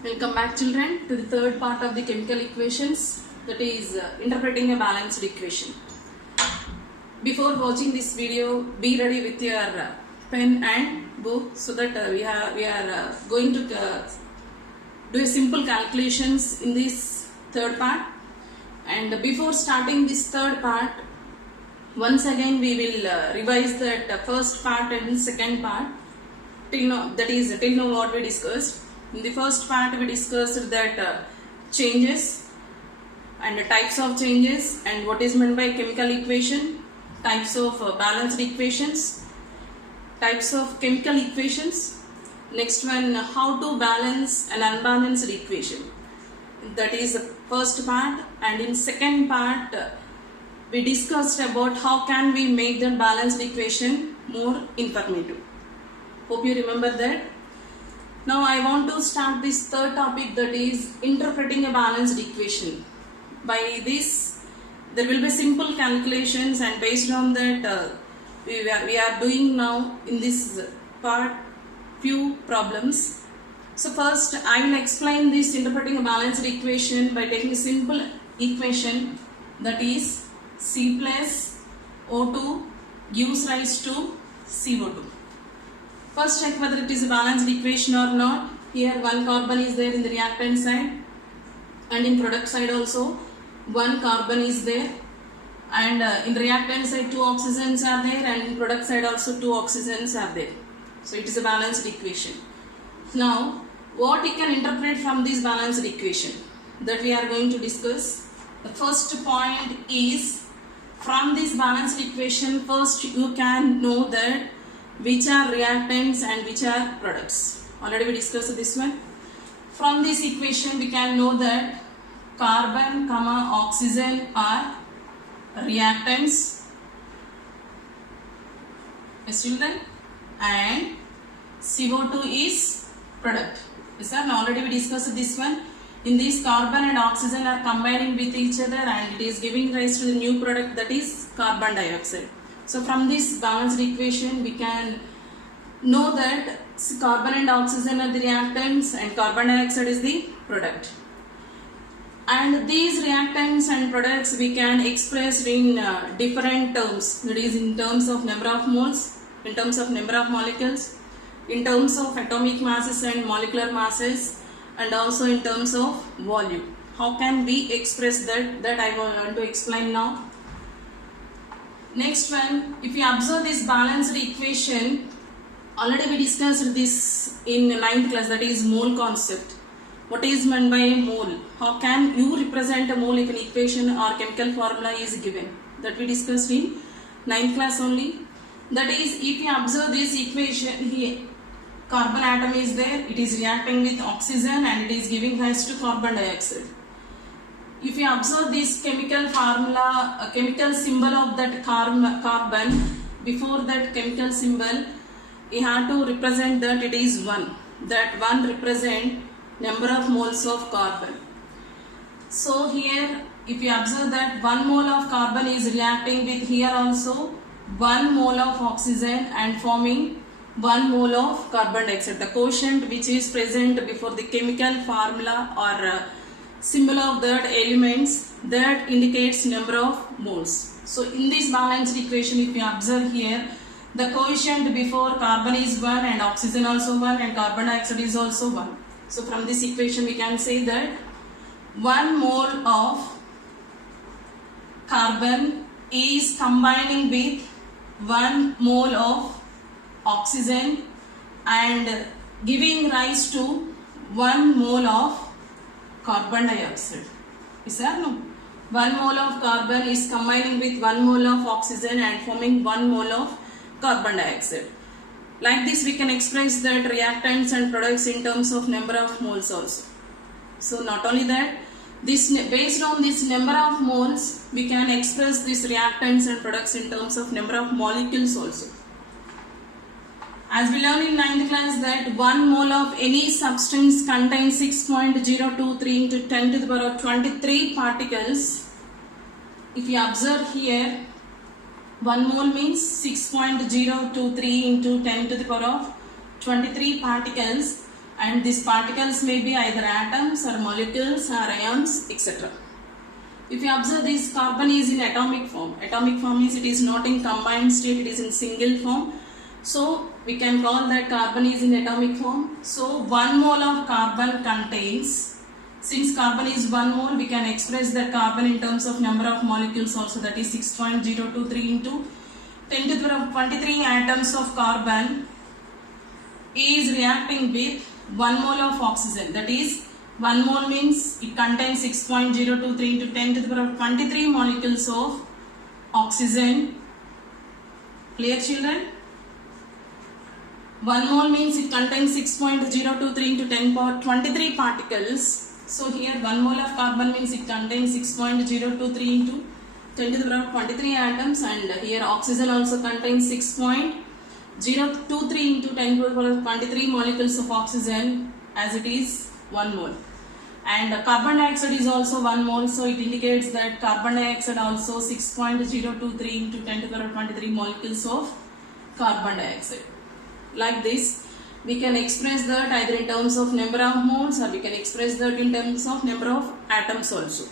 Welcome back, children, to the third part of the chemical equations, that is interpreting a balanced equation. Before watching this video, be ready with your pen and book so that we are going to do a simple calculations in this third part. And before starting this third part, once again we will revise that first part and second part till now what we discussed. In the first part we discussed that changes and types of changes and what is meant by chemical equation, types of balanced equations, types of chemical equations. Next one, how to balance an unbalanced equation. That is the first part. And in second part we discussed about how can we make the balanced equation more informative. Hope you remember that. Now I want to start this third topic, that is interpreting a balanced equation. By this there will be simple calculations, and based on that we are doing now in this part few problems. So first I will explain this interpreting a balanced equation by taking a simple equation, that is C plus O2 gives rise to CO2. First check whether it is a balanced equation or not. Here one carbon is there in the reactant side, and in product side also one carbon is there, and in reactant side two oxygens are there, and in product side also two oxygens are there. So it is a balanced equation. Now what we can interpret from this balanced equation, that we are going to discuss. The first point is, from this balanced equation first you can know that which are reactants and which are products. Already we discussed this one. From this equation we can know that carbon, oxygen are reactants, yes children, and CO2 is product. Yes sir, already we discussed this one. In this, carbon and oxygen are combining with each other and it is giving rise to the new product, that is carbon dioxide. So from this balanced equation we can know that carbon and oxygen are the reactants and carbon dioxide is the product. And these reactants and products we can express in different terms, that is in terms of number of moles, in terms of number of molecules, in terms of atomic masses and molecular masses, and also in terms of volume. How can we express that I want to explain now. Next one, if you observe this balanced equation, already we discussed this in 9th class, that is mole concept. What is meant by a mole? How can you represent a mole if an equation or chemical formula is given? That we discussed in 9th class only. That is, if you observe this equation here, carbon atom is there, it is reacting with oxygen and it is giving rise to carbon dioxide. If you observe this chemical formula, a chemical symbol of that carbon, before that chemical symbol you have to represent that it is 1. That 1 represent number of moles of carbon. So here if you observe that 1 mole of carbon is reacting with here also 1 mole of oxygen and forming 1 mole of carbon dioxide. The quotient which is present before the chemical formula or symbol of that elements, that indicates number of moles. So in this balanced equation if you observe here, the quotient before carbon is 1 and oxygen also 1 and carbon dioxide is also 1. So from this equation we can say that 1 mole of carbon is combining with 1 mole of oxygen and giving rise to 1 mole of carbon dioxide. Is that no? 1 mole of carbon is combining with 1 mole of oxygen and forming 1 mole of carbon dioxide. Like this we can express that reactants and products in terms of number of moles also. So not only that, this based on this number of moles we can express these reactants and products in terms of number of molecules also. As we learned in 9th class that 1 mole of any substance contains 6.023 into 10 to the power of 23 particles. If you observe here, 1 mole means 6.023 into 10 to the power of 23 particles. and these particles may be either atoms or molecules or ions, etc. If you observe this, carbon is in atomic form. Atomic form means it is not in combined state, it is in single form. So we can call that carbon is in atomic form. So 1 mole of carbon contains, since carbon is 1 mole, we can express that carbon in terms of number of molecules also, that is 6.023 into 10 to the power of 23 atoms of carbon is reacting with 1 mole of oxygen. That is 1 mole means it contains 6.023 into 10 to the power of 23 molecules of oxygen. Clear, children? 1 mole means it contains 6.023 into 10 power 23 particles. So here 1 mole of carbon means it contains 6.023 into 10 to the power of 23 atoms, and here oxygen also contains 6.023 into 10 to the power of 23 molecules of oxygen, as it is 1 mole. And carbon dioxide is also 1 mole, so it indicates that carbon dioxide also 6.023 into 10 to the power of 23 molecules of carbon dioxide. Like this, we can express that either in terms of number of moles, or we can express that in terms of number of atoms also.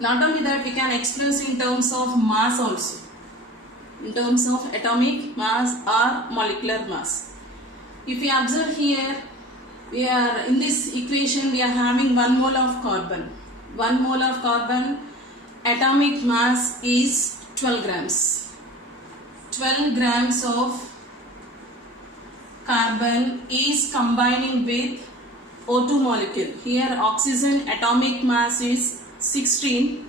Not only that, we can express in terms of mass also, in terms of atomic mass or molecular mass. If we observe here, we are in this equation, we are having 1 mole of carbon. 1 mole of carbon, atomic mass is 12 grams. 12 grams of carbon is combining with O2 molecule. Here oxygen atomic mass is 16,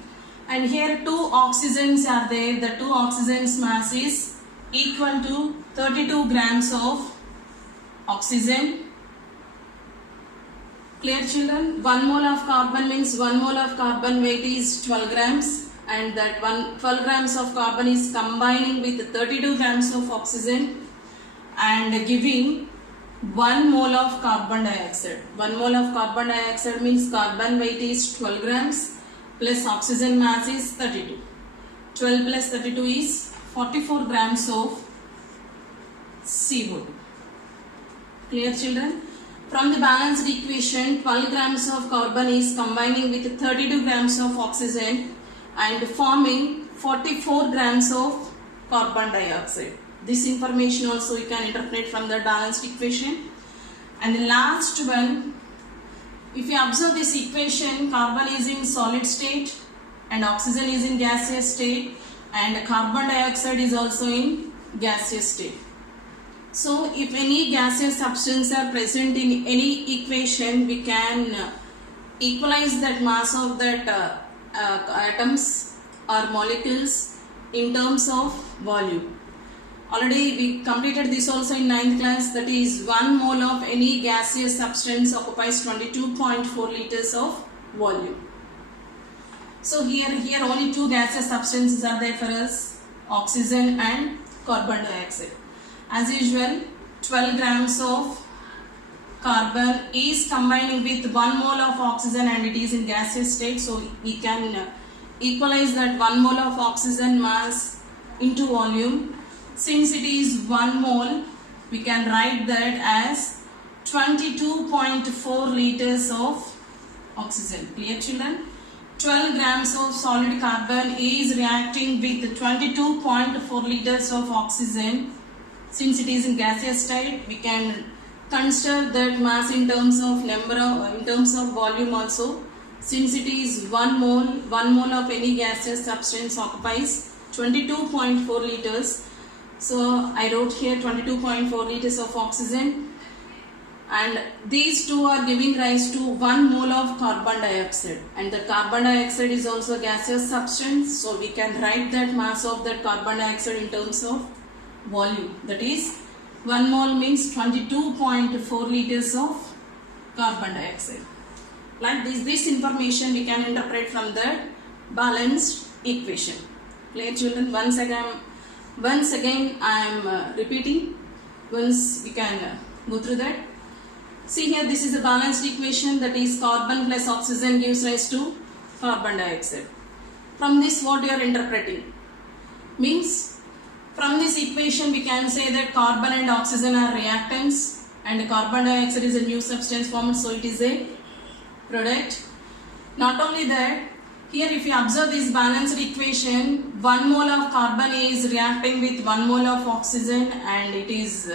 and here 2 oxygens are there. The 2 oxygens mass is equal to 32 grams of oxygen. Clear, children? 1 mole of carbon means 1 mole of carbon weight is 12 grams, and that 12 grams of carbon is combining with 32 grams of oxygen and giving 1 mole of carbon dioxide. 1 mole of carbon dioxide means carbon weight is 12 grams plus oxygen mass is 32. 12 plus 32 is 44 grams of CO2. Clear, children? From the balanced equation, 12 grams of carbon is combining with 32 grams of oxygen and forming 44 grams of carbon dioxide. This information also you can interpret from the balanced equation. And the last one, if you observe this equation, carbon is in solid state and oxygen is in gaseous state, and carbon dioxide is also in gaseous state. So if any gaseous substance are present in any equation, we can equalize that mass of that atoms or molecules in terms of volume. Already we completed this also in 9th class, that is 1 mole of any gaseous substance occupies 22.4 liters of volume. So here only 2 gaseous substances are there for us, oxygen and carbon dioxide. As usual, 12 grams of carbon is combining with 1 mole of oxygen and it is in gaseous state. So we can equalize that 1 mole of oxygen mass into volume. Since it is 1 mole, we can write that as 22.4 liters of oxygen. Clear, children? 12 grams of solid carbon is reacting with 22.4 liters of oxygen. Since it is in gaseous state, we can consider that mass in terms of volume also. Since it is 1 mole of any gaseous substance occupies 22.4 liters. So I wrote here 22.4 liters of oxygen, and these two are giving rise to 1 mole of carbon dioxide, and the carbon dioxide is also a gaseous substance. So we can write that mass of that carbon dioxide in terms of volume. That is 1 mole means 22.4 liters of carbon dioxide. Like this information we can interpret from the balanced equation. Clear, children? Once again I am repeating. Once we can go through that. See here, this is a balanced equation, that is carbon plus oxygen gives rise to carbon dioxide. From this, what you are interpreting? Means from this equation we can say that carbon and oxygen are reactants and carbon dioxide is a new substance formed, so it is a product. Not only that, here if you observe this balanced equation, 1 mole of carbon is reacting with 1 mole of oxygen, and it is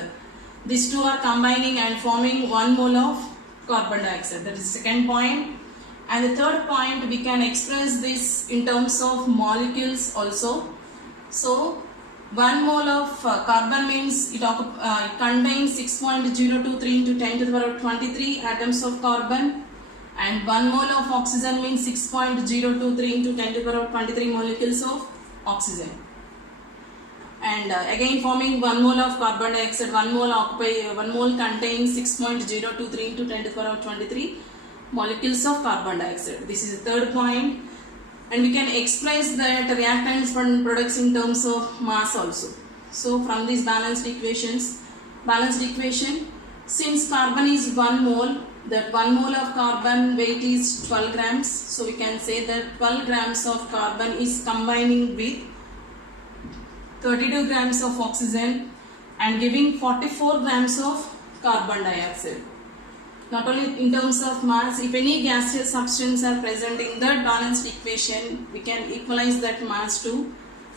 these two are combining and forming 1 mole of carbon dioxide. That is the second point. And the third point, we can express this in terms of molecules also. So 1 mole of carbon means it contains 6.023 into 10 to the power 23 atoms of carbon, and 1 mole of oxygen means 6.023 into 10 to the power 23 molecules of oxygen. And again forming 1 mole of carbon dioxide, 1 mole contains 6.023 into 10 to the power 23 molecules of carbon dioxide. This is the third point. And we can express that reactants and products in terms of mass also. So from these balanced equation, since carbon is 1 mole, that 1 mole of carbon weight is 12 grams. So we can say that 12 grams of carbon is combining with 32 grams of oxygen and giving 44 grams of carbon dioxide. Not only in terms of mass, if any gaseous substance are present in that balanced equation, we can equalize that mass to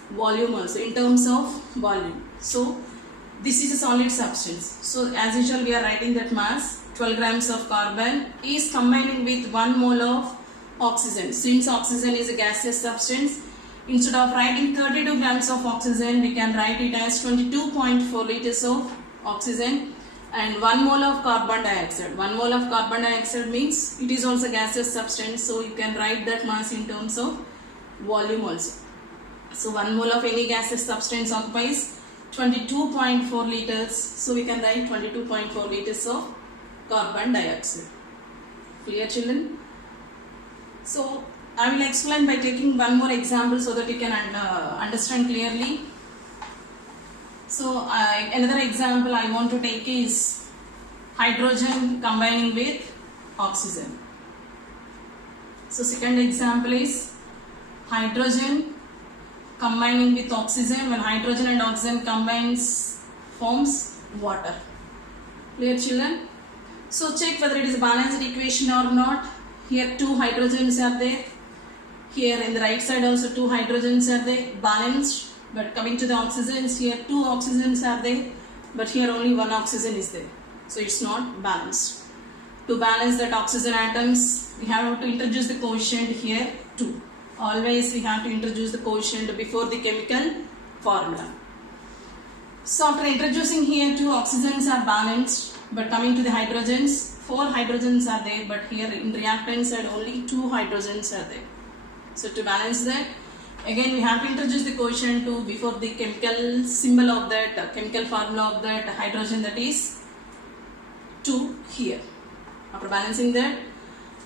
volume also in terms of volume. So this is a solid substance. So as usual we are writing that mass 12 grams of carbon is combining with 1 mole of oxygen. Since oxygen is a gaseous substance, instead of writing 32 grams of oxygen, we can write it as 22.4 liters of oxygen. And 1 mole of carbon dioxide. 1 mole of carbon dioxide means it is also gaseous substance, so you can write that mass in terms of volume also. So 1 mole of any gaseous substance occupies 22.4 liters, so we can write 22.4 liters of carbon dioxide. Clear, children? So I will explain by taking one more example so that you can understand clearly. So another example I want to take is hydrogen combining with oxygen. So second example is hydrogen combining with oxygen. When hydrogen and oxygen combines, forms water. Clear, children? So check whether it is a balanced equation or not. Here 2 hydrogens are there. Here in the right side also 2 hydrogens are there, balanced. But coming to the oxygens, here 2 oxygens are there, but here only 1 oxygen is there. So it's not balanced. To balance that oxygen atoms, we have to introduce the quotient here 2. Always we have to introduce the quotient before the chemical formula. So after introducing here 2 oxygens are balanced, but coming to the hydrogens, 4 hydrogens are there, but here in reactant side only 2 hydrogens are there. So to balance that, again we have to introduce the quotient 2 before the chemical symbol of that, chemical formula of that hydrogen, that is 2 here. After balancing that,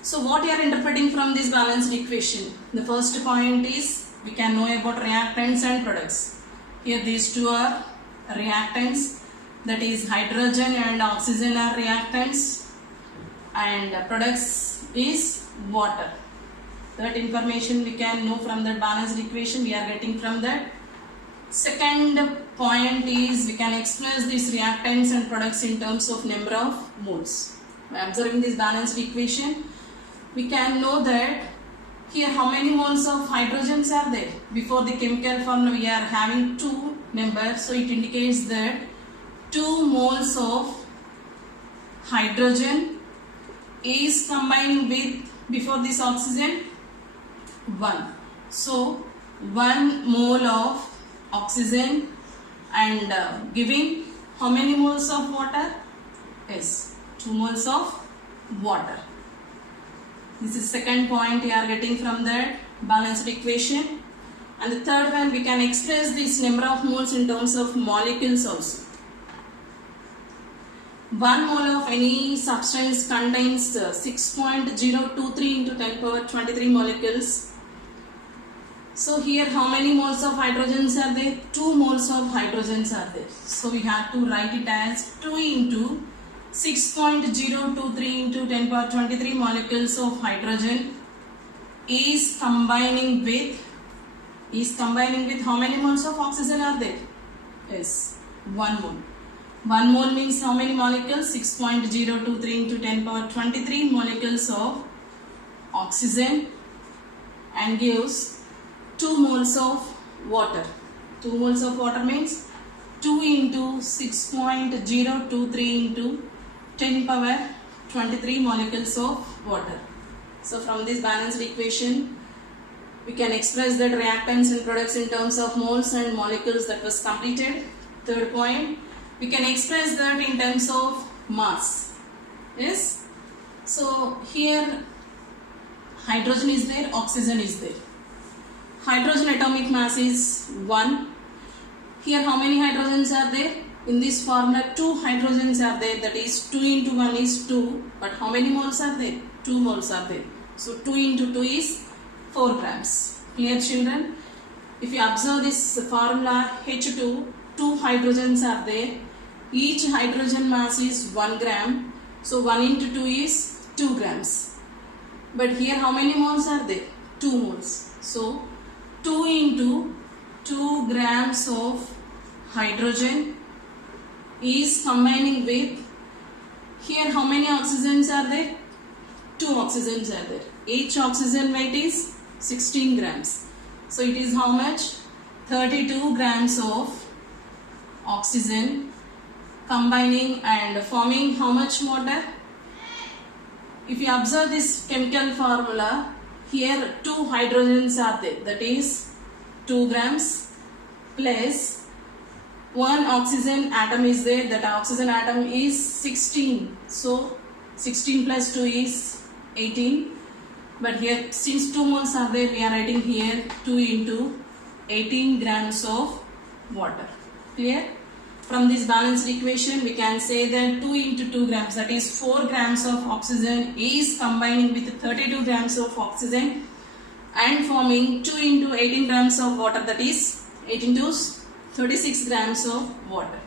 so what you are interpreting from this balanced equation? The first point is we can know about reactants and products. Here these two are reactants, that is hydrogen and oxygen are reactants, and products is water. That information we can know from that balanced equation, we are getting from that. Second point is we can express these reactants and products in terms of number of moles. By observing this balanced equation, we can know that here how many moles of hydrogens are there. Before the chemical formula we are having 2 numbers, so it indicates that 2 moles of hydrogen is combining with, before this oxygen, 1. So 1 mole of oxygen and giving how many moles of water? Yes, 2 moles of water. This is second point we are getting from that balanced equation. And the third one, we can express this number of moles in terms of molecules also. 1 mole of any substance contains 6.023 into 10 power 23 molecules. So here how many moles of hydrogens are there? 2 moles of hydrogens are there. So we have to write it as 2 into 6.023 into 10 power 23 molecules of hydrogen is combining with how many moles of oxygen are there? Yes, 1 mole. 1 mole means how many molecules? 6.023 into 10 power 23 molecules of oxygen and gives 2 moles of water. 2 moles of water means 2 into 6.023 into 10 power 23 molecules of water. So from this balanced equation, we can express that reactants and products in terms of moles and molecules. That was completed. Third point, we can express that in terms of mass. Yes. So here hydrogen is there, oxygen is there. Hydrogen atomic mass is 1. Here how many hydrogens are there? In this formula 2 hydrogens are there, that is 2 into 1 is 2. But how many moles are there? 2 moles are there. So 2 into 2 is 4 grams. Clear, children? If you observe this formula H2, 2 hydrogens are there. Each hydrogen mass is 1 gram. So 1 into 2 is 2 grams. But here how many moles are there? 2 moles. So 2 into 2 grams of hydrogen is combining with, here how many oxygens are there? 2 oxygens are there. Each oxygen weight is 16 grams. So it is how much? 32 grams of oxygen combining and forming how much water? If you observe this chemical formula, here 2 hydrogens are there, that is 2 grams plus 1 oxygen atom is there, that oxygen atom is 16. So 16 plus 2 is 18. But here since 2 moles are there, we are writing here 2 into 18 grams of water. Clear? From this balanced equation, we can say that 2 into 2 grams, that is 4 grams of oxygen is combining with 32 grams of oxygen and forming 2 into 18 grams of water, that is 8 into 36 grams of water.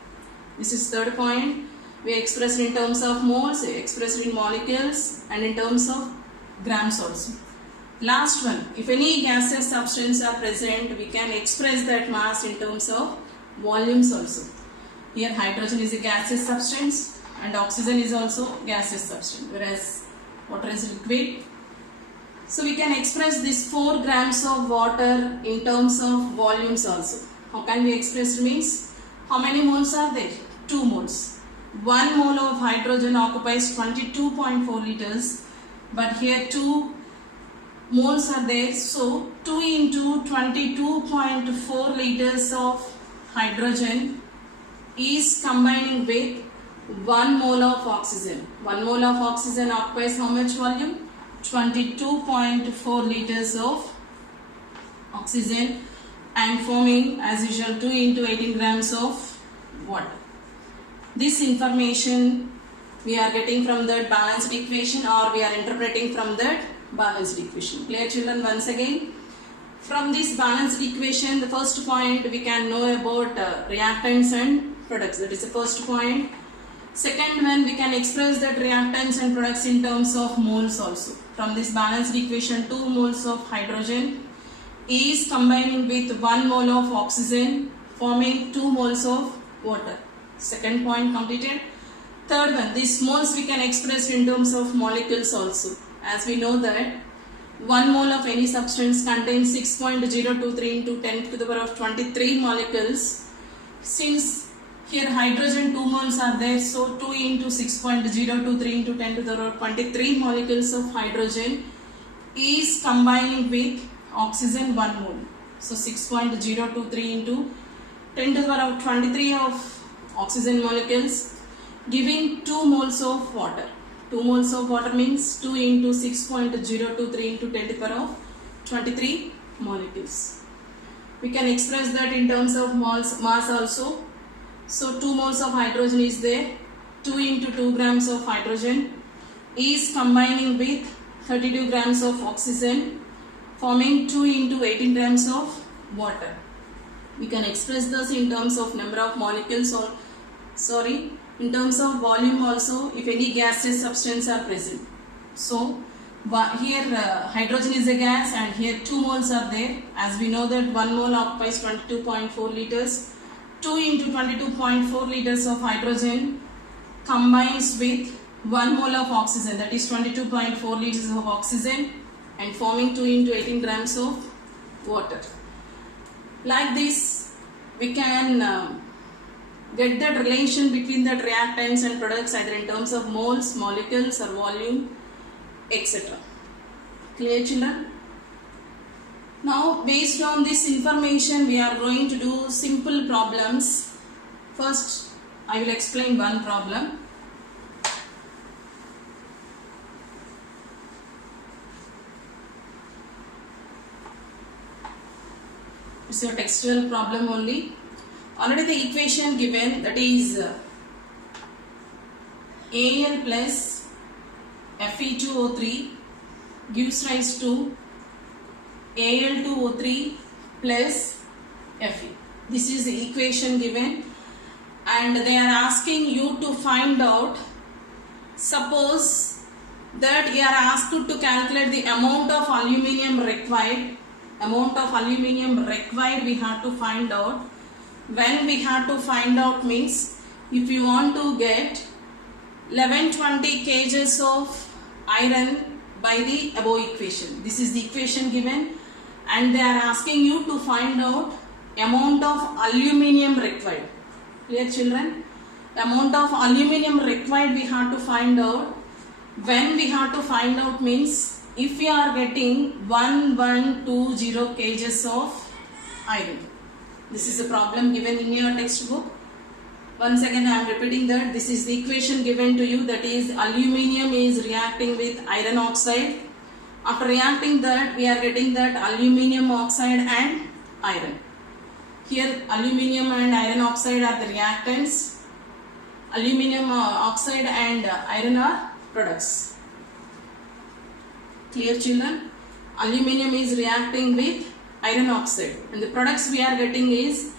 This is third point. We express in terms of moles, expressed in molecules and in terms of grams also. Last one, if any gaseous substance are present, we can express that mass in terms of volumes also. Here hydrogen is a gaseous substance and oxygen is also gaseous substance, whereas water is liquid. So we can express this 4 grams of water in terms of volumes also. How can we express? Means how many moles are there? 2 moles. 1 mole of hydrogen occupies 22.4 liters, but here 2 moles are there. So 2 into 22.4 liters of hydrogen is combining with 1 mole of oxygen. 1 mole of oxygen occupies how much volume? 22.4 liters of oxygen and forming as usual 2 into 18 grams of water. This information we are getting from that balanced equation, or we are interpreting from that balanced equation. Clear, children? Once again, from this balanced equation, the first point we can know about reactants and products. That is the first point. Second one, we can express that reactants and products in terms of moles also. From this balanced equation, 2 moles of hydrogen is combining with 1 mole of oxygen, forming 2 moles of water. Second point completed. Third one, these moles we can express in terms of molecules also. As we know that 1 mole of any substance contains 6.023 into 10 to the power of 23 molecules. Since here hydrogen 2 moles are there, so 2 into 6.023 into 10 to the power of 23 molecules of hydrogen is combining with oxygen 1 mole. So 6.023 into 10 to the power of 23 of oxygen molecules, giving 2 moles of water. 2 moles of water means 2 into 6.023 into 10 to the power of 23 molecules. We can express that in terms of moles, mass also. So 2 moles of hydrogen is there. 2 into 2 grams of hydrogen is combining with 32 grams of oxygen, forming 2 into 18 grams of water. We can express this in terms of number of molecules, or in terms of volume also, if any gaseous substance are present. So here hydrogen is a gas and here 2 moles are there. As we know that 1 mole occupies 22.4 liters 2 into 22.4 liters of hydrogen combines with 1 mole of oxygen, that is 22.4 liters of oxygen, and forming 2 into 18 grams of water. Like this, we can get that relation between the reactants and products either in terms of moles, molecules, or volume, etc. Clear, children? Now, based on this information, we are going to do simple problems. First, I will explain one problem. It's your textual problem only. Already the equation given, that is Al plus Fe2O3 gives rise to Al2O3 plus Fe. This is the equation given, and they are asking you to find out, suppose that you are asked to calculate the amount of aluminium required. We have to find out. When we have to find out means, if you want to get 1120 kgs of iron by the above equation. This is the equation given, and they are asking you to find out amount of aluminium required. Clear, children? Amount of aluminium required we have to find out. When we have to find out means, if we are getting 1120 kgs of iron. This is a problem given in your textbook. Once again I am repeating that this is the equation given to you, that is aluminium is reacting with iron oxide. After reacting that, we are getting that aluminium oxide and iron. Here aluminium and iron oxide are the reactants. Aluminium oxide and iron are products. Clear, children? Aluminium is reacting with iron oxide, and the products we are getting is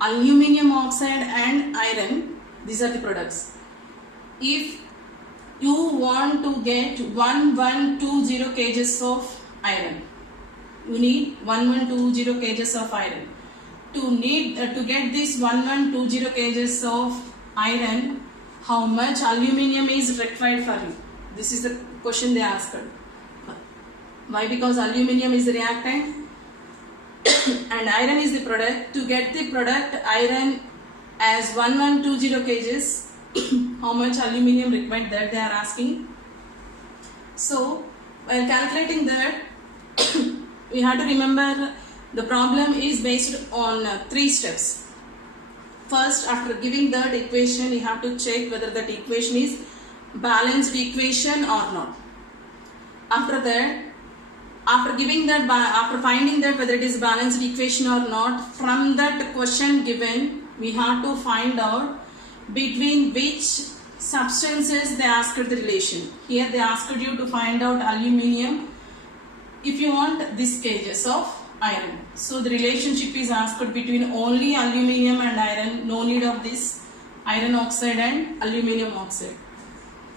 aluminium oxide and iron. These are the products. If you want to get 1120 kgs of iron, you need 1120 kgs of iron. To get this 1120 kgs of iron, how much aluminium is required for you? This is the question they asked. Why? Because aluminium is the reactant and iron is the product. To get the product iron as 1120 kgs, how much aluminium required, that they are asking. So while calculating that, we have to remember the problem is based on 3 steps. First, after giving that equation, you have to check whether that equation is balanced equation or not. After that, after finding that whether it is balanced equation or not, from that question given, we have to find out between which substances they asked the relation. Here they asked you to find out aluminium. If you want this kgs of iron, so the relationship is asked between only aluminium and iron. No need of this iron oxide and aluminium oxide.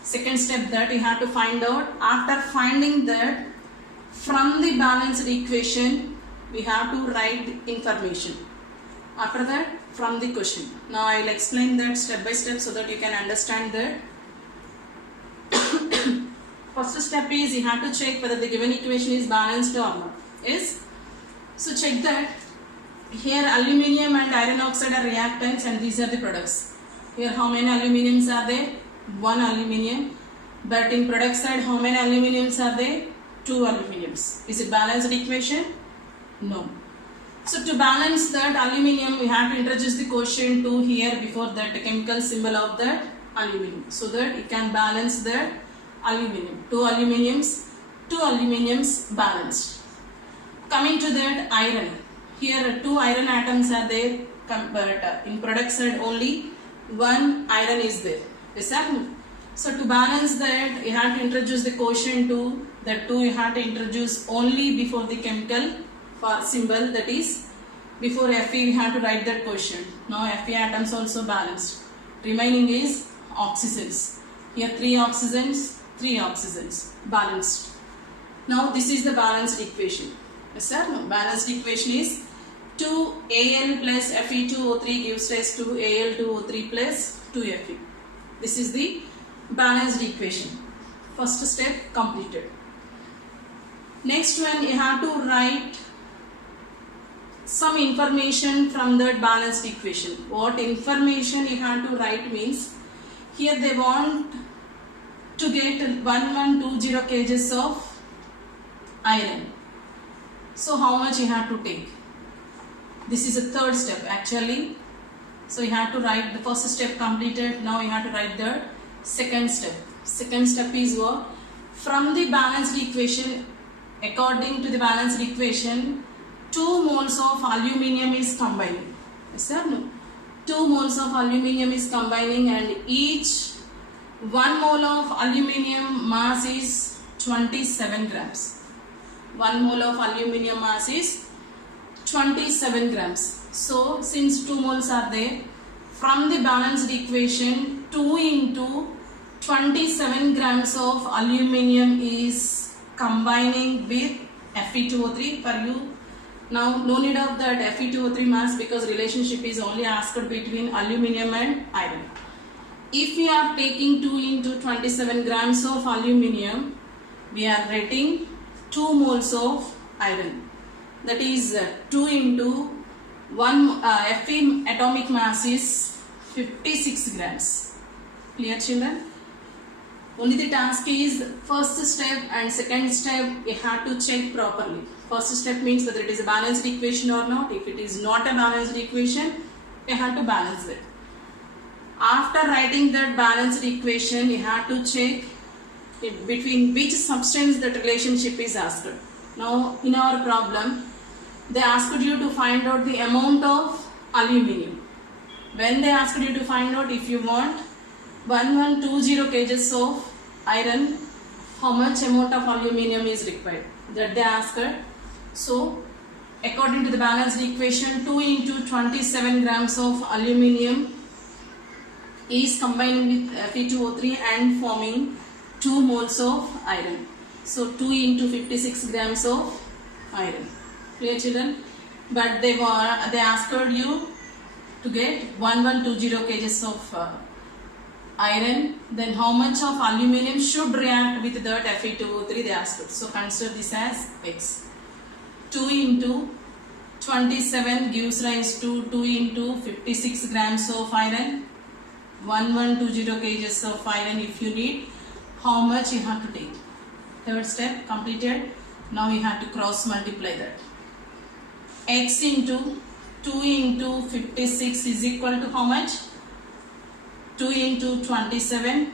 Second step, that you have to find out. After finding that, from the balanced equation, we have to write the information. After that, from the question. Now I will explain that step by step so that you can understand that. First step is you have to check whether the given equation is balanced or not. Yes? So check that. Here aluminium and iron oxide are reactants and these are the products. Here how many aluminiums are there? 1 aluminium. But in product side, how many aluminiums are there? 2 aluminiums. Is it balanced equation? No. So to balance that aluminium, we have to introduce the quotient 2 here before that chemical symbol of that aluminium, so that it can balance that aluminium. 2 aluminiums balanced. Coming to that iron, here 2 iron atoms are there, but in product side only 1 iron is there. Is that? So to balance that, you have to introduce the quotient 2. That 2 you have to introduce only before the chemical symbol, that is before Fe we have to write that quotient. Now Fe atoms also balanced. Remaining is oxygens. Here 3 oxygens balanced. Now this is the balanced equation. Yes sir? No, balanced equation is 2Al plus Fe2O3 gives rise to Al2O3 plus 2Fe. This is the balanced equation. First step completed. Next one, you have to write some information from that balanced equation. What information you have to write means, here they want to get 1120 kgs of iron. So how much you have to take? This is a third step actually. So you have to write the first step completed. Now you have to write the second step. Second step is what? From the balanced equation, according to the balanced equation, 2 moles of aluminium is combining. Yes or no? 2 moles of aluminium is combining, and each 1 mole of aluminium mass is 27 grams. 1 mole of aluminium mass is 27 grams. So since 2 moles are there, from the balanced equation, 2 into 27 grams of aluminium is combining with Fe2O3 for you. Now no need of that Fe2O3 mass, because relationship is only asked between aluminium and iron. If we are taking 2 into 27 grams of aluminium, we are getting 2 moles of iron. That is 2 into 1 Fe atomic mass is 56 grams. Clear children? Only the task is first step and second step you have to check properly. First step means whether it is a balanced equation or not. If it is not a balanced equation, you have to balance it. After writing that balanced equation, you have to check between which substance that relationship is asked. Now in our problem, they asked you to find out the amount of aluminium. When they asked you to find out, if you want 1120 kgs of iron, how much amount of aluminium is required, that they asked. So according to the balanced equation, 2 into 27 grams of aluminium is combining with Fe2O3 and forming 2 moles of iron. So 2 into 56 grams of iron. Clear children? But they asked you to get 1120 kgs of iron. Then how much of aluminium should react with that Fe2O3 they asked. So consider this as X. 2 into 27 gives rise to 2 into 56 grams of iron. 1120 kgs of iron if you need. How much you have to take? Third step completed. Now you have to cross multiply that. X into 2 into 56 is equal to how much? 2 into 27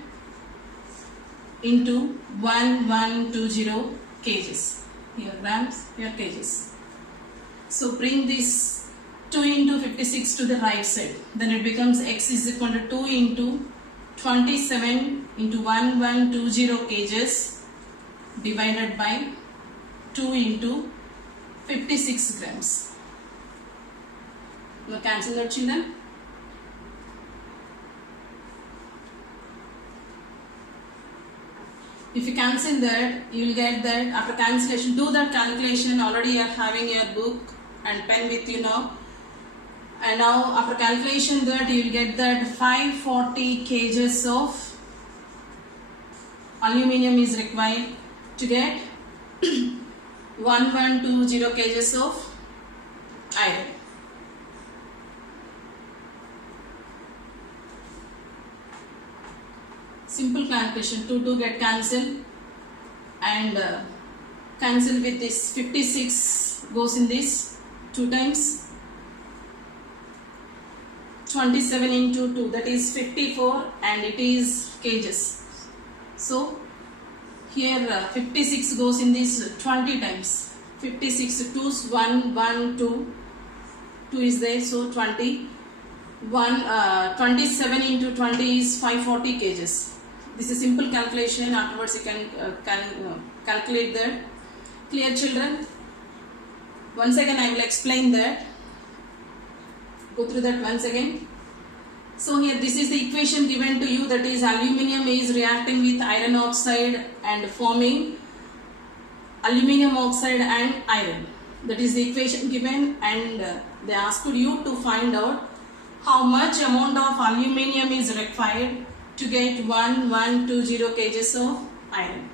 into 1120 kgs. Here grams, here kgs. So bring this 2 into 56 to the right side. Then it becomes X is equal to 2 into 27 into 1120 kgs divided by 2 into 56 grams. Now cancel that, children. If you cancel that, you will get that after cancellation. Do that calculation. Already you are having your book and pen with you now. And now after calculation that you will get that 540 kgs of aluminium is required to get 1120 kgs of iron. Simple calculation. 2 get cancelled and cancel with this. 56 goes in this 2 times. 27 into 2, that is 54, and it is kgs. So here 56 goes in this 20 times. 56 2's 1 1 2 2 is there, so 20. 27 into 20 is 540 kgs. This is simple calculation. Afterwards you can calculate that. Clear, children? Once again I will explain that. Go through that once again. So here this is the equation given to you, that is aluminium is reacting with iron oxide and forming aluminium oxide and iron. That is the equation given, and they asked you to find out how much amount of aluminium is required to get 1120 kgs of iron.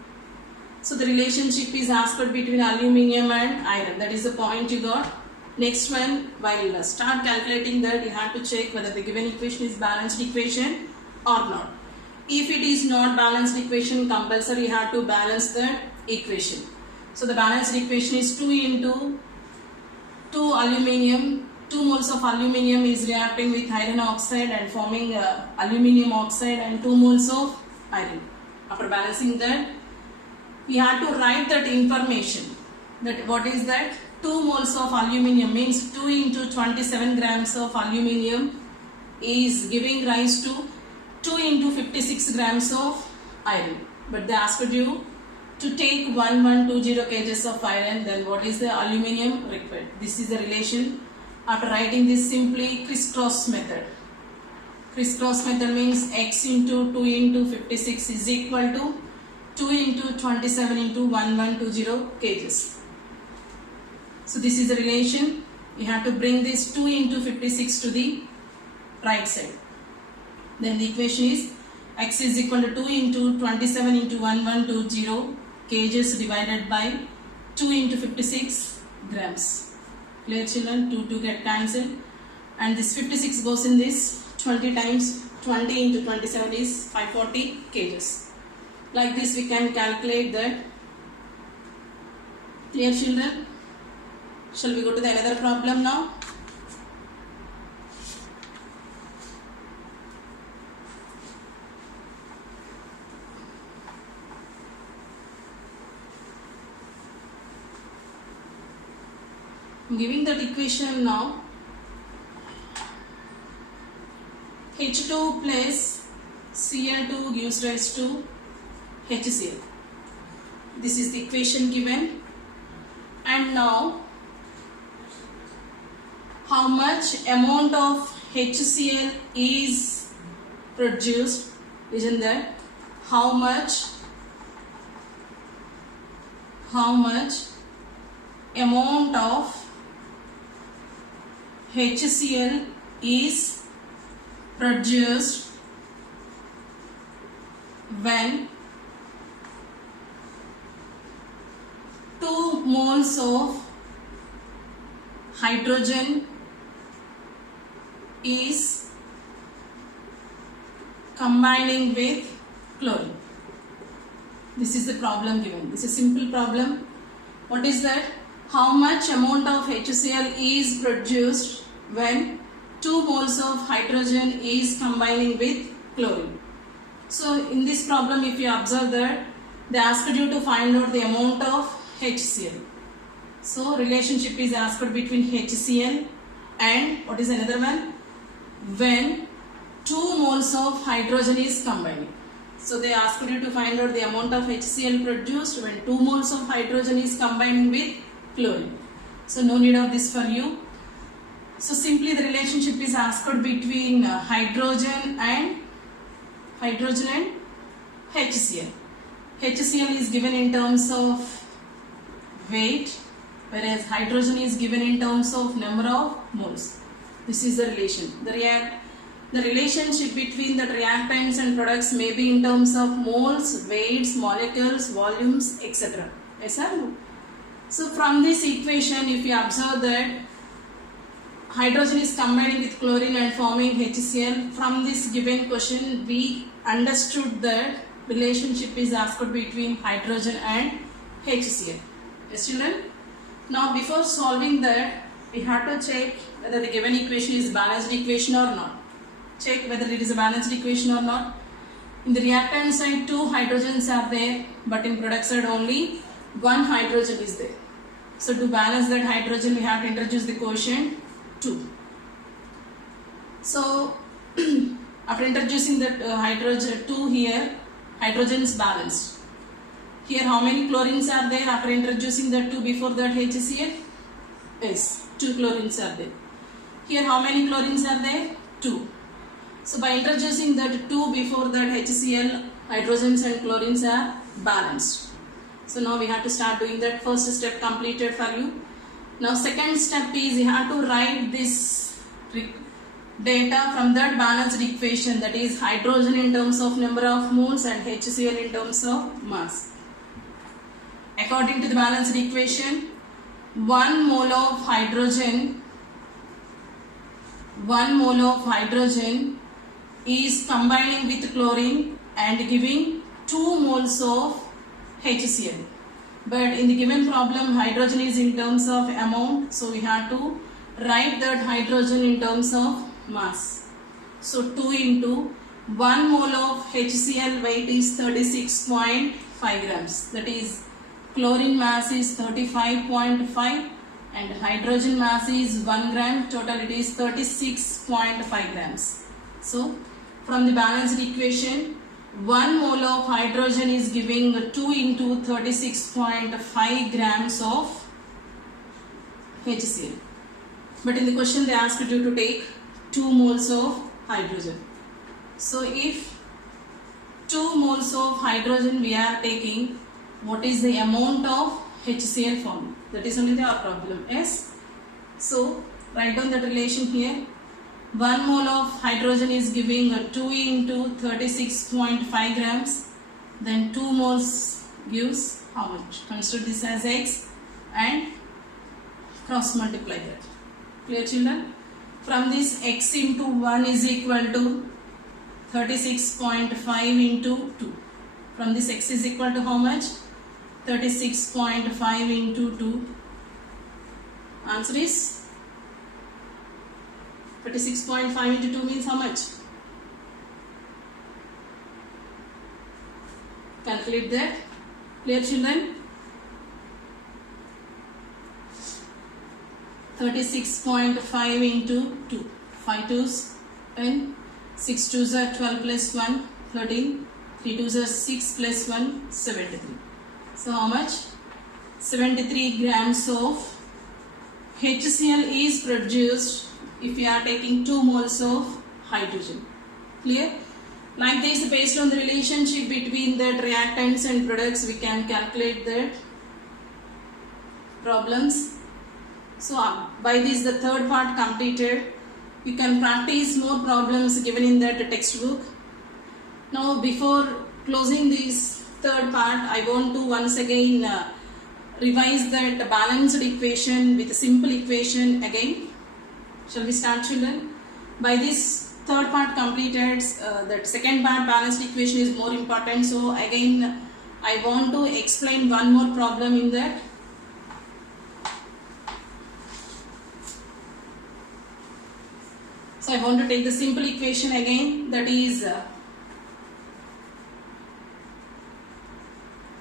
So the relationship is asked between aluminium and iron. That is the point you got. Next one, while start calculating that, you have to check whether the given equation is balanced equation or not. If it is not balanced equation, compulsory you have to balance the equation. So the balanced equation is 2 into 2 aluminium. 2 moles of aluminium is reacting with iron oxide and forming aluminium oxide, and 2 moles of iron. After balancing that, we have to write that information. That what is that? 2 moles of aluminium means 2 into 27 grams of aluminium is giving rise to 2 into 56 grams of iron. But they asked you to take 1120 kgs of iron, then what is the aluminium required? This is the relation. After writing this, simply crisscross method. Crisscross method means x into 2 into 56 is equal to 2 into 27 into 1120 kgs. So this is the relation. You have to bring this 2 into 56 to the right side. Then the equation is x is equal to 2 into 27 into 1120 kgs divided by 2 into 56 grams. Clear children? 2 get cancelled, and this 56 goes in this. 20 times 20 into 27 is 540 kgs. Like this we can calculate that. Clear children? Shall we go to the another problem now? Giving that equation now, H2 plus Cl2 gives rise to HCl. This is the equation given. And now, how much amount of HCl is produced? Isn't that? How much amount of HCl is produced when 2 moles of hydrogen is combining with chlorine. This is the problem given. This is a simple problem. What is that? How much amount of HCl is produced when 2 moles of hydrogen is combining with chlorine? So in this problem, if you observe that, they asked you to find out the amount of HCl. So relationship is asked between HCl and what is another one? When 2 moles of hydrogen is combining. So they asked you to find out the amount of HCl produced when 2 moles of hydrogen is combining with chlorine. So no need of this for you. So simply the relationship is asked between hydrogen and HCl. HCl is given in terms of weight, whereas hydrogen is given in terms of number of moles. This is the relation. The relationship between the reactants and products may be in terms of moles, weights, molecules, volumes, etc. Yes, sir? So from this equation, if you observe that hydrogen is combining with chlorine and forming HCl, from this given question we understood that relationship is asked between hydrogen and HCl. Yes, children? Now before solving that, we have to check whether the given equation is balanced equation or not. Check whether it is a balanced equation or not. In the reactant side 2 hydrogens are there, but in product side only 1 hydrogen is there. So to balance that hydrogen, we have to introduce the quotient 2. So after introducing that hydrogen 2 here, hydrogen is balanced. Here how many chlorines are there after introducing that 2 before that HCl? Yes, 2 chlorines are there. Here how many chlorines are there? 2. So by introducing that 2 before that HCl, hydrogens and chlorines are balanced. So now we have to start doing that. First step completed for you. Now second step is you have to write this data from that balanced equation, that is hydrogen in terms of number of moles and HCl in terms of mass. According to the balanced equation, 1 mole of hydrogen is combining with chlorine and giving 2 moles of HCl. But in the given problem, hydrogen is in terms of amount, so we have to write that hydrogen in terms of mass. So 2 into 1 mole of HCl weight is 36.5 grams. That is, chlorine mass is 35.5 and hydrogen mass is 1 gram. Total it is 36.5 grams. So from the balanced equation, 1 mole of hydrogen is giving 2 into 36.5 grams of HCl. But in the question they asked you to take 2 moles of hydrogen. So if 2 moles of hydrogen we are taking, what is the amount of HCl formed? That is only our problem. Yes. So write down that relation here. 1 mole of hydrogen is giving 2 into 36.5 grams. Then 2 moles gives how much? Consider this as X and cross multiply that. Clear, children? From this, X into 1 is equal to 36.5 into 2. From this, X is equal to how much? 36.5 into 2. Answer is 36.5 into 2 means how much? Calculate that. Clear, children? 36.5 into 2. 5 2s 10. 6 2s are 12 plus 1 13. 3 2s are 6 plus 1 73. So how much? 73 grams of HCl is produced if you are taking 2 moles of hydrogen. Clear? Like this, based on the relationship between the reactants and products, we can calculate that problems. So by this, the third part completed. You can practice more problems given in that textbook. Now before closing this third part, I want to once again revise that balanced equation with a simple equation again. Shall we start, children? By this third part completed, that second part balanced equation is more important. So again, I want to explain one more problem in that. So I want to take the simple equation again, that is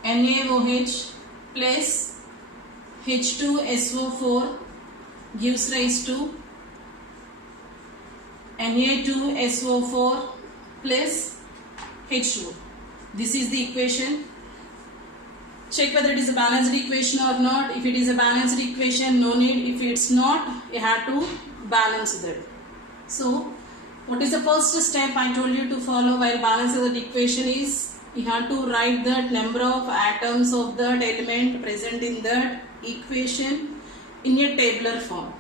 NaOH plus H2SO4 gives rise to Na2SO4 plus H2O. This is the equation. Check whether it is a balanced equation or not. If it is a balanced equation, no need. If it's not, you have to balance that. So, what is the first step I told you to follow while balancing the equation is you have to write the number of atoms of that element present in that equation in a tabular form.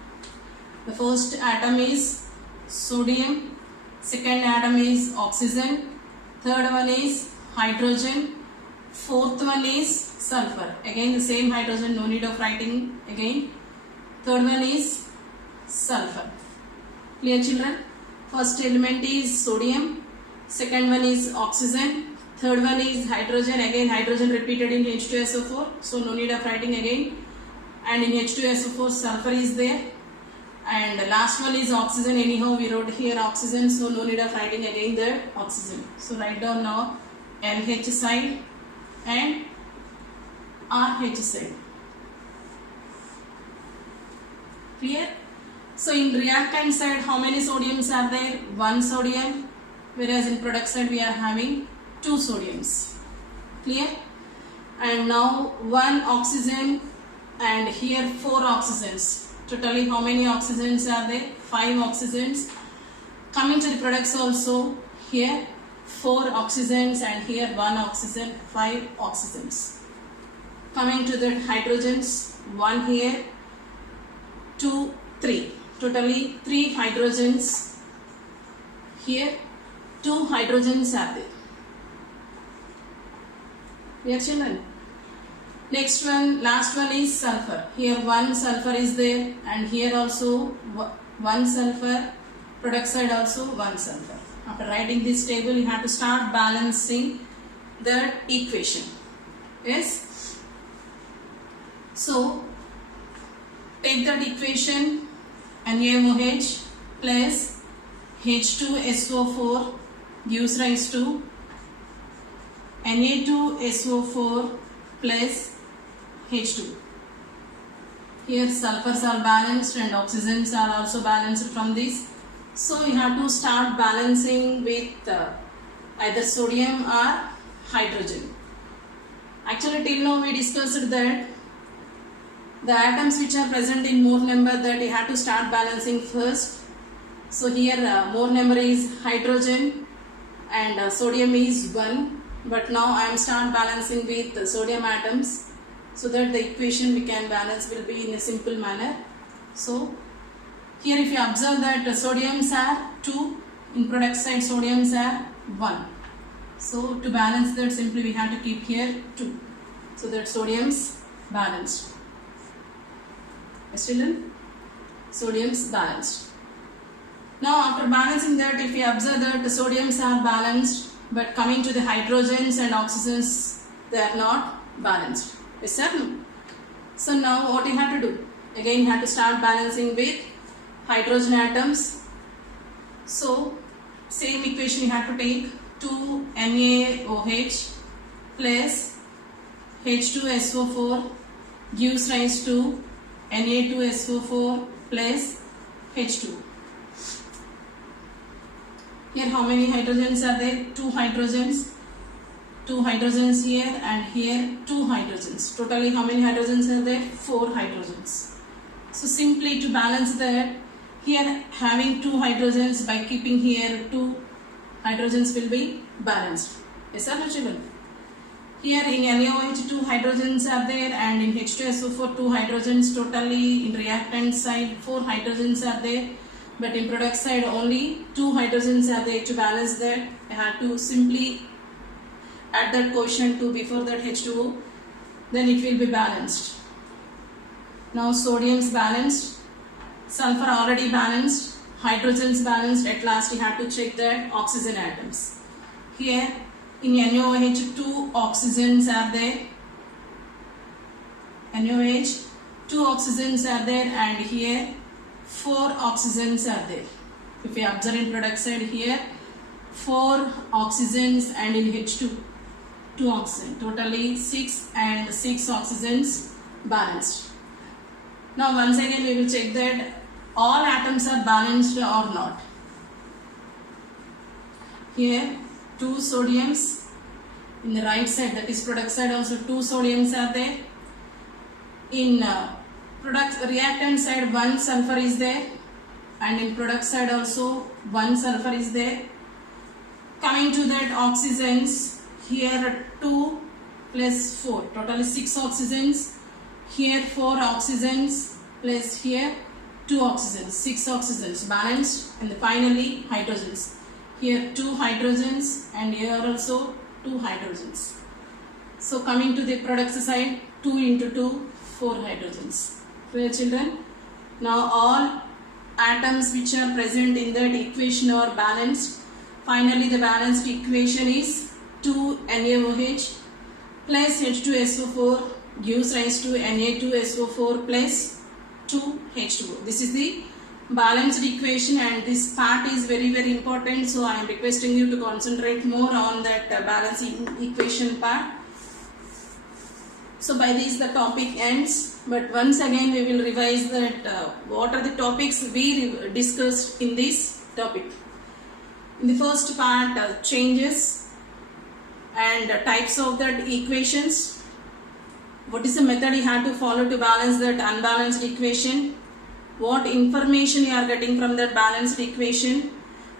The first atom is sodium, second atom is oxygen, third one is hydrogen, fourth one is sulfur. Again the same hydrogen, no need of writing again. Third one is sulfur. Clear, children? First element is sodium, second one is oxygen, third one is hydrogen. Again hydrogen repeated in H2SO4, so no need of writing again. And in H2SO4 sulfur is there. And the last one is oxygen. Anyhow we wrote here oxygen, so no need of writing again the oxygen. So write down now LH side and RH side. Clear? So in reactant side, how many sodiums are there? 1 sodium, whereas in product side we are having 2 sodiums. Clear? And now 1 oxygen and here 4 oxygens. Totally how many oxygens are there? 5 oxygens. Coming to the products also, here 4 oxygens and here 1 oxygen, 5 oxygens. Coming to the hydrogens, 1 here, 2, 3. Totally 3 hydrogens. Here 2 hydrogens are there. Dear children, next one, last one is sulfur. Here 1 sulfur is there, and here also 1 sulfur, product side also 1 sulfur. After writing this table, you have to start balancing the equation. Yes? So, take that equation, NaOH plus H2SO4 gives rise to Na2SO4 plus H2. Here sulfurs are balanced and oxygens are also balanced from this. So you have to start balancing with either sodium or hydrogen. Actually till now we discussed that the atoms which are present in more number, that you have to start balancing first. So here more number is hydrogen and sodium is 1. But now I am start balancing with sodium atoms, so that the equation we can balance will be in a simple manner. So here if you observe that sodiums are 2, in product side sodiums are 1. So to balance that, simply we have to keep here 2, so that sodiums balanced. Yes, children? Sodiums balanced. Now after balancing that, if you observe that the sodiums are balanced, but coming to the hydrogens and oxygens, they are not balanced. Yes, sir? So now what you have to do? Again you have to start balancing with hydrogen atoms. So same equation you have to take, 2 NaOH plus H2SO4 gives rise to Na2SO4 plus H2. Here how many hydrogens are there? 2 hydrogens. 2 hydrogens here and here 2 hydrogens. Totally how many hydrogens are there? 4 hydrogens. So simply to balance that, here having 2 hydrogens, by keeping here 2 hydrogens will be balanced. Yes or no, children? Here in NaOH 2 hydrogens are there, and in H2SO4 2 hydrogens. Totally in reactant side 4 hydrogens are there. But in product side only 2 hydrogens are there. To balance that, I have to simply add that quotient 2 before that H2O, then it will be balanced. Now sodium's balanced, sulfur already balanced, hydrogens balanced. At last you have to check that oxygen atoms. Here in NaOH 2 oxygens are there. NaOH 2 oxygens are there, and here 4 oxygens are there. If you observe in product side, here 4 oxygens, and in H2 2 oxygen. Totally 6 and 6 oxygens balanced. Now once again we will check that all atoms are balanced or not. Here 2 sodiums in the right side, that is product side, also 2 sodiums are there. In product reactant side 1 sulfur is there, and in product side also 1 sulfur is there. Coming to that oxygens, here 2 plus 4, totally 6 oxygens. Here 4 oxygens plus here 2 oxygens, 6 oxygens balanced, and finally hydrogens. Here 2 hydrogens, and here also 2 hydrogens. So coming to the product side, 2 into 2, 4 hydrogens. Clear, children? Now all atoms which are present in that equation are balanced. Finally the balanced equation is 2 NaOH plus H2SO4 gives rise to Na2SO4 plus 2 H2O. This is the balanced equation, and this part is very important. So I am requesting you to concentrate more on that balancing equation part. So by this the topic ends, but once again we will revise that what are the topics we discussed in this topic. In the first part, changes and types of that equations. What is the method you have to follow to balance that unbalanced equation? What information you are getting from that balanced equation,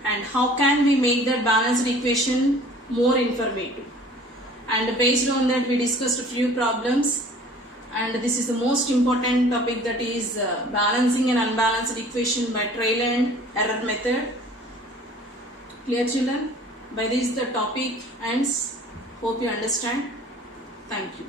and how can we make that balanced equation more informative? And based on that we discussed a few problems, and this is the most important topic, that is balancing an unbalanced equation by trial and error method. Clear, children? By this the topic ends. Hope you understand. Thank you.